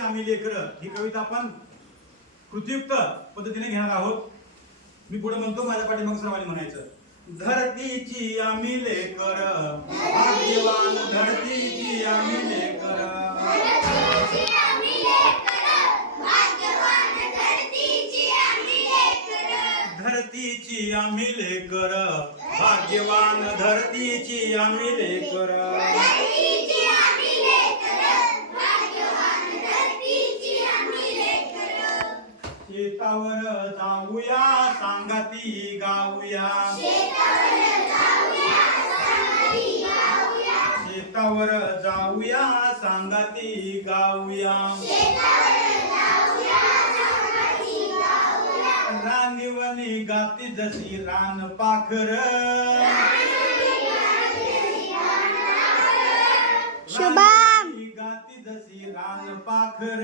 आम्ही लेकर ही कविता आपण कृतीयुक्त पद्धतीने घेणार आहोत. मी पुढे म्हणतो, माझ्या पाठीमागे सर्वांनी म्हणायचं. धरतीची आम्ही लेकर, भाग्यवान धरतीची आम्ही लेकर. धरतीची आम्ही लेकर, भाग्यवान धरतीची आम्ही लेकर. शेतावर जाऊया सांगाती गाऊया. शेतावर जाऊया सांगाती गाऊया. राणीवनी गाती जशी रान पाखर. शुभम गाती जशी रान पाखर.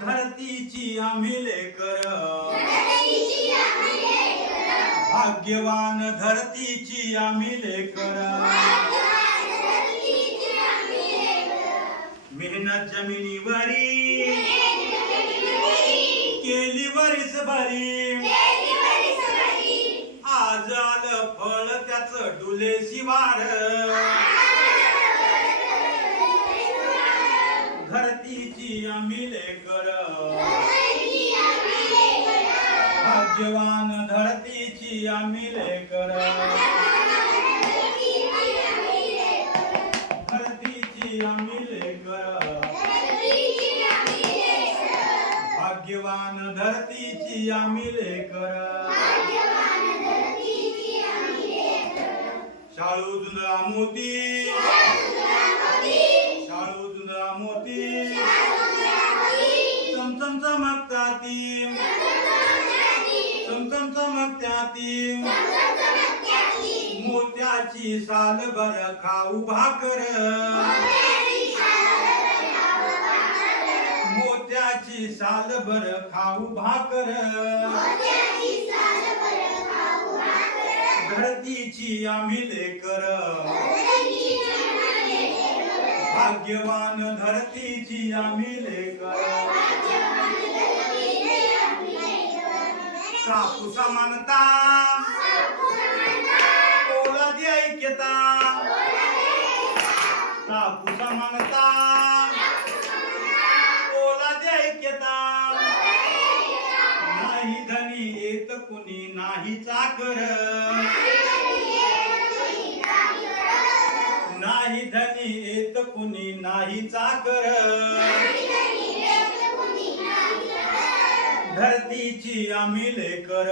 धरतीची आम्ही लेकर, भाग्यवान धरतीची आम्ही लेकर. मेहनत जमिनीवरी केली वरीसभरी. आज आलं फळ त्याच डुले शिवार. धरतीची आम्ही लेकर, भाग्यवान धरतीची आम्ही लेकर. धरतीची आम्ही लेकर, भाग्यवान धरतीची आम्ही लेकर. शाळू जुंधळा मोती, शाळू जुंधळा मोती. चमचम चमकताती, चमचम चमकताती. मोत्याची साल बर खाऊ भाकर. मोत्याची साल बर खाऊ भाकर. धरतीची आम्ही लेकर, भाग्यवान धरतीची आम्ही लेकर. कापूसा मानता पोलादी ऐक्यता. कापूसा मानता पोलादी ऐक्यता. नाही धनी येत कुणी नाही चाकर. नाही धनी येत कुणी नाही चाकर. धरतीची आम्ही लेकर,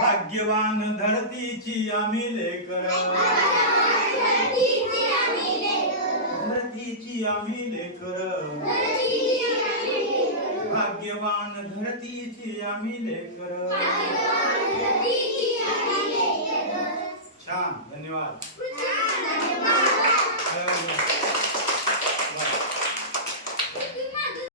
भाग्यवान धरतीची आम्ही लेकर. धरतीची आम्ही लेकर, भाग्यवान धरतीची आम्ही लेकर. छान, धन्यवाद.